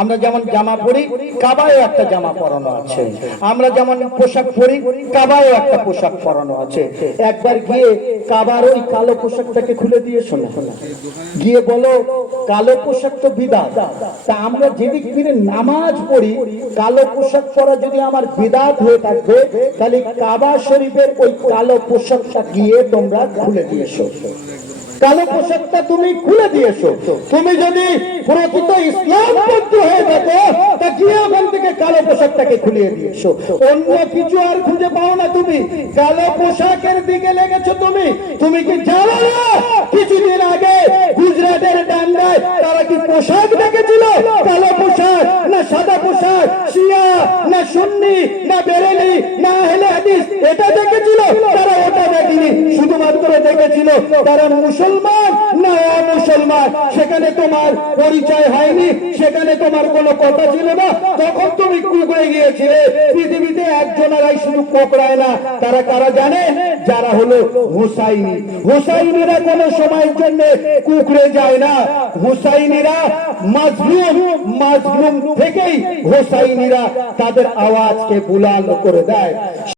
আমরা যেমন জামা পরি, কাবায় একটা জামা পরানো আছে। আমরা যেমন পোশাক পরি, কাবায় একটা পোশাক পরানো আছে। একবার গিয়ে কাবার ওই কালো পোশাকটাকে খুলে দিয়ে শোনা, গিয়ে বলো কালো পোশাক তো বিদআত, তা আমরা যেদিক ফিরে নামাজ পড়ি, কালো পোশাক পরা যদি আমার বিদআত হয়ে থাকবে, তাহলে কাবা শরীফের ওই কালো পোশাকটা গিয়ে তোমরা খুলে দিয়েছো। কালো পোশাকটা তুমি খুলে দিয়েছো। তুমি যদি প্রকৃত ইসলামপন্থী হয়ে থাকো, তা গিয়ে ওখান থেকে কালো পোশাকটাকে খুলিয়ে দিয়েছো। অন্য কিছু আর খুঁজে পাও না, তুমি কালো পোশাকের দিকে লেগেছো। তুমি তুমি কি জানো না কিছুদিন আগে গুজরাটের ডান্ডায় তারা কি পোশাক দেখেছিল? কালো পোশাক না সাদা পোশাক, শিয়া না সুন্নি না বেরেলি না আহলে হাদিস, এটা দেখেছিল? তারা ওটা দেখেনি, শুধুমাত্র দেখেছিল তারা মুসলমান না অমুসলমান। সেখানে তোমার পরিচয় হয়নি, সেখানে তোমার কোনো কথা ছিল না। তখন তুমি কুকড়ে গিয়েছিলে। পৃথিবীতে একজনেরাই শুধু কোকড়ায় না, তারা কারা জানে? যারা হলো হুসাইনি। হুসাইনিরা কোনো সময়ের জন্য কুকড়ে যায় না। হুসাইনিরা মাজলুম, মাজলুম থেকেই হুসাইনিরা তাদের আওয়াজকে বুলন্দ করে দেয়।